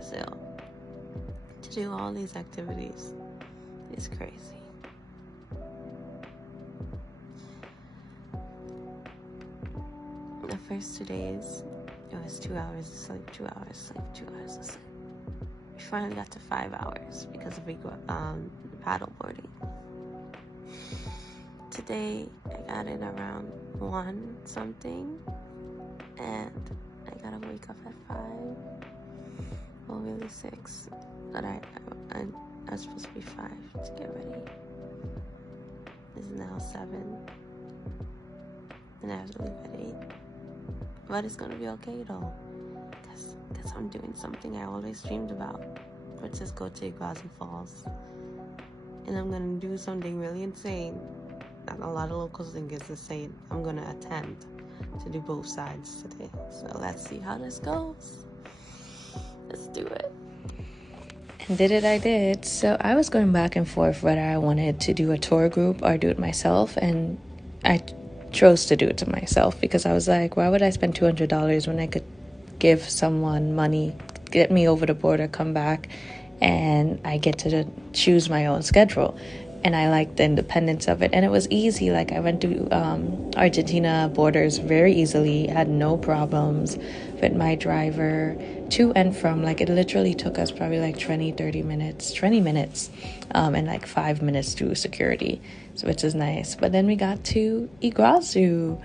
Brazil to do all these activities. It's crazy. The first 2 days, it was 2 hours of sleep, 2 hours of sleep, 2 hours of sleep. We finally got to 5 hours because of paddle boarding. Today, I got in around 1 something, and I gotta wake up at 5. Well, really 6, but I was supposed to be 5 to get ready. It's now 7, and I have to leave at 8. But it's gonna be okay though, because I'm doing something I always dreamed about, which is go to Iguazu Falls. And I'm gonna do something really insane that a lot of locals think is insane. I'm gonna attempt to do both sides today. So let's see how this goes. Let's do it. And I did. So I was going back and forth whether I wanted to do a tour group or do it myself, and I chose to do it to myself because I was like, why would I spend $200 when I could give someone money, get me over the border, come back, and I get to choose my own schedule. And I liked the independence of it, and it was easy. Like, I went to Argentina borders very easily, had no problems with my driver to and from. Like, it literally took us probably like 20 minutes, and like 5 minutes through security, so which is nice. But then we got to Iguazu.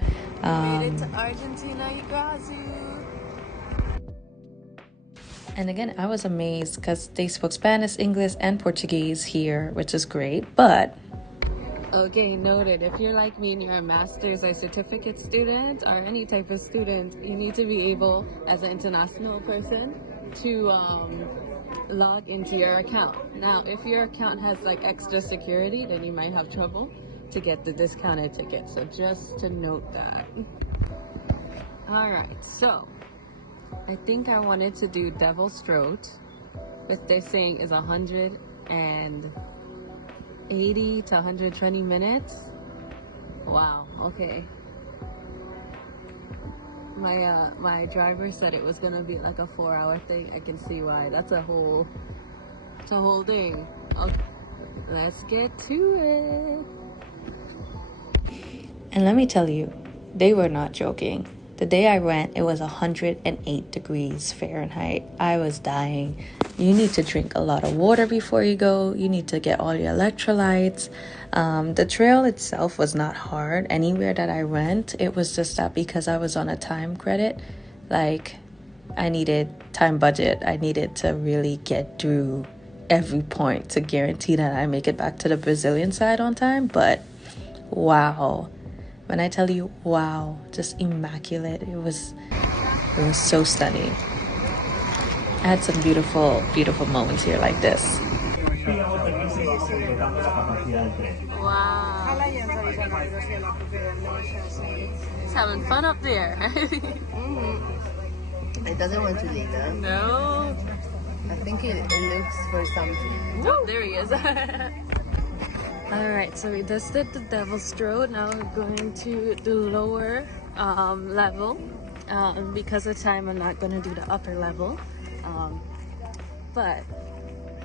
Made it to Argentina, Iguazu. And again, I was amazed because they spoke Spanish, English, and Portuguese here, which is great. But okay, noted. If you're like me and you're a master's or certificate student or any type of student, you need to be able, as an international person, to log into your account. Now, if your account has like extra security, then you might have trouble to get the discounted ticket. So just to note that. All right, so I think I wanted to do Devil's Throat, which they're saying is 180 to 120 minutes. Wow, okay. My driver said it was gonna be like a 4-hour thing. I can see why. It's a whole thing. Okay, let's get to it. And let me tell you, they were not joking. The day I went, it was 108 degrees Fahrenheit. I was dying. You need to drink a lot of water before you go. You need to get all your electrolytes. The trail itself was not hard. Anywhere that I went, it was just that because I was on a time credit, like, I needed time budget. I needed to really get through every point to guarantee that I make it back to the Brazilian side on time. But wow. When I tell you, wow, just immaculate. It was so stunning. I had some beautiful, beautiful moments here like this. Wow. It's having fun up there. It doesn't want to leave, huh? No. I think it looks for something. Oh, there he is. Alright, so we just did the Devil's Throat. Now we're going to the lower level. Because of time, I'm not going to do the upper level. But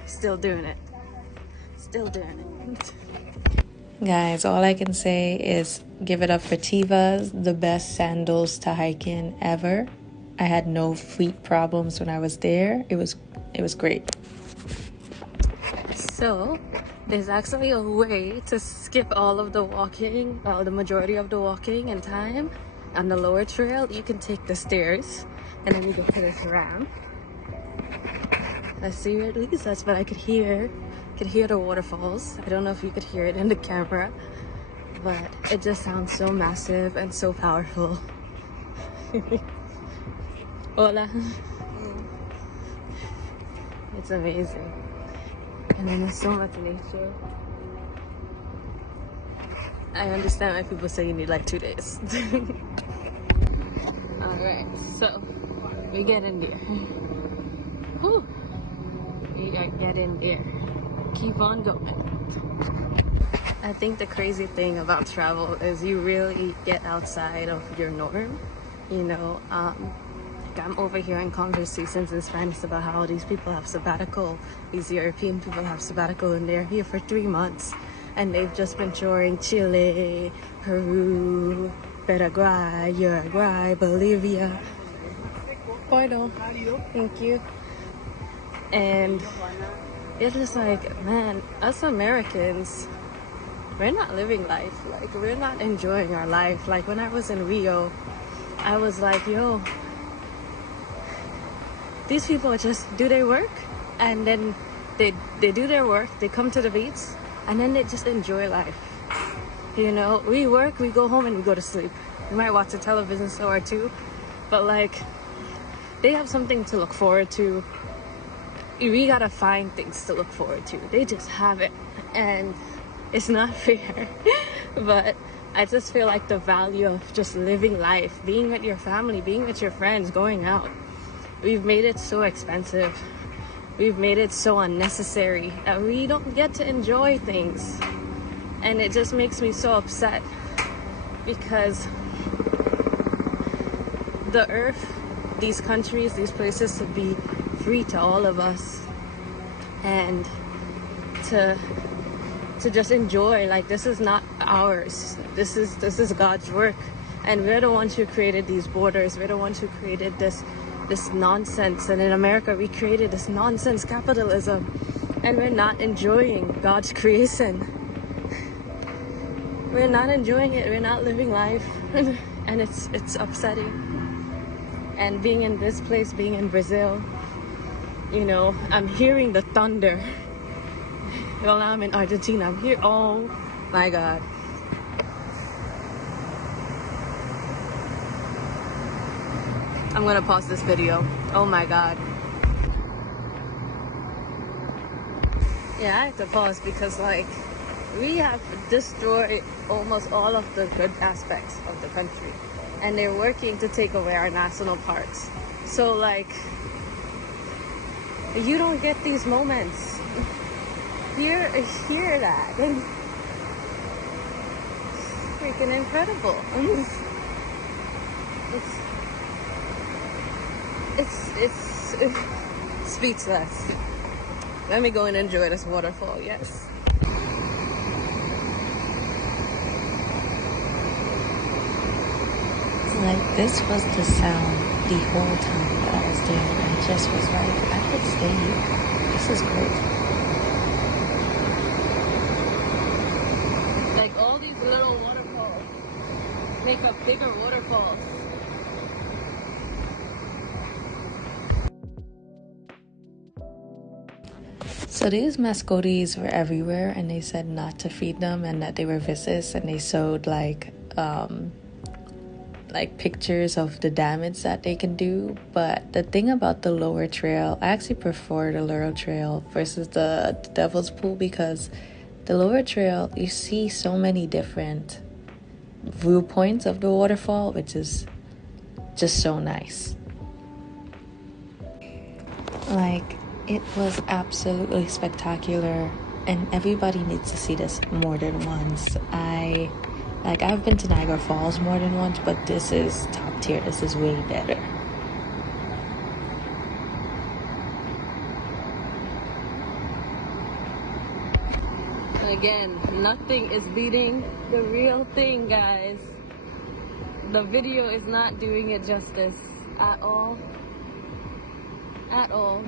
still doing it. Still doing it. Guys, all I can say is give it up for Tevas, the best sandals to hike in ever. I had no feet problems when I was there. It was great. So there's actually a way to skip all of the walking, the majority of the walking and time. On the lower trail, you can take the stairs and then you go to this ramp. Let's see where it leads us, but I could hear the waterfalls. I don't know if you could hear it in the camera, but it just sounds so massive and so powerful. Hola. It's amazing. And then there's so much nature. I understand why people say you need like 2 days. Alright, so we get in there. Whew. We are getting there. Keep on going. I think the crazy thing about travel is you really get outside of your norm. You know, like I'm overhearing conversations in Spanish about how these people have sabbatical, these European people have sabbatical, and they're here for 3 months, and they've just been touring Chile, Peru, Paraguay, Uruguay, Bolivia. Pardon. Thank you. And it's just like, man, us Americans, we're not living life. Like, we're not enjoying our life. Like, when I was in Rio, I was like, yo, these people just do their work, and then they do their work, they come to the beach, and then they just enjoy life. You know, we work, we go home, and we go to sleep. We might watch a television show or two, but like, they have something to look forward to. We gotta find things to look forward to. They just have it, and it's not fair. But I just feel like the value of just living life, being with your family, being with your friends, going out, we've made it so expensive. We've made it so unnecessary that we don't get to enjoy things. And it just makes me so upset, because the earth, these countries, these places should be free to all of us, and to just enjoy. Like, this is not ours. This is God's work, and we're the ones who created these borders. We're the ones who created this nonsense. And in America, we created this nonsense capitalism, and we're not enjoying God's creation. We're not enjoying it. We're not living life. And it's upsetting. And being in this place, being in Brazil, you know, I'm hearing the thunder. Well, now I'm in Argentina. I'm here. Oh my God. I'm gonna pause this video. Oh my God. Yeah, I have to pause because, like, we have destroyed almost all of the good aspects of the country, and they're working to take away our national parks. So, like, you don't get these moments. Hear that. It's freaking incredible. It's speechless. Let me go and enjoy this waterfall. Yes. Like, this was the sound the whole time that I was there. I just was like, I could stay here. This is great. Like, all these little waterfalls make up bigger waterfalls. So these mascotes were everywhere, and they said not to feed them, and that they were vicious, and they showed like pictures of the damage that they can do. But the thing about the lower trail, I actually prefer the lower trail versus the Devil's Pool, because the lower trail, you see so many different viewpoints of the waterfall, which is just so nice. Like, it was absolutely spectacular, and everybody needs to see this more than once. I've been to Niagara Falls more than once, but this is top tier. This is way better. Again, nothing is beating the real thing, guys. The video is not doing it justice at all. At all.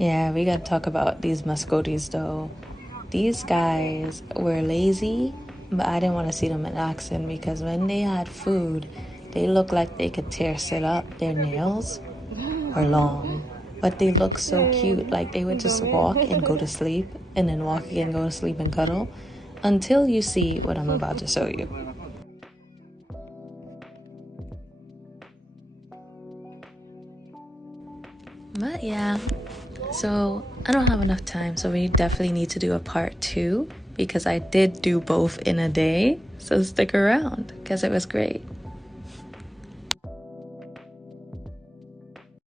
Yeah, we gotta talk about these mascotes though. These guys were lazy, but I didn't want to see them in action, because when they had food, they looked like they could tear shit up. Their nails were long, but they looked so cute. Like, they would just walk and go to sleep, and then walk again, go to sleep and cuddle, until you see what I'm about to show you. But yeah, so I don't have enough time, so we definitely need to do a part 2, because I did do both in a day. So stick around, because it was great.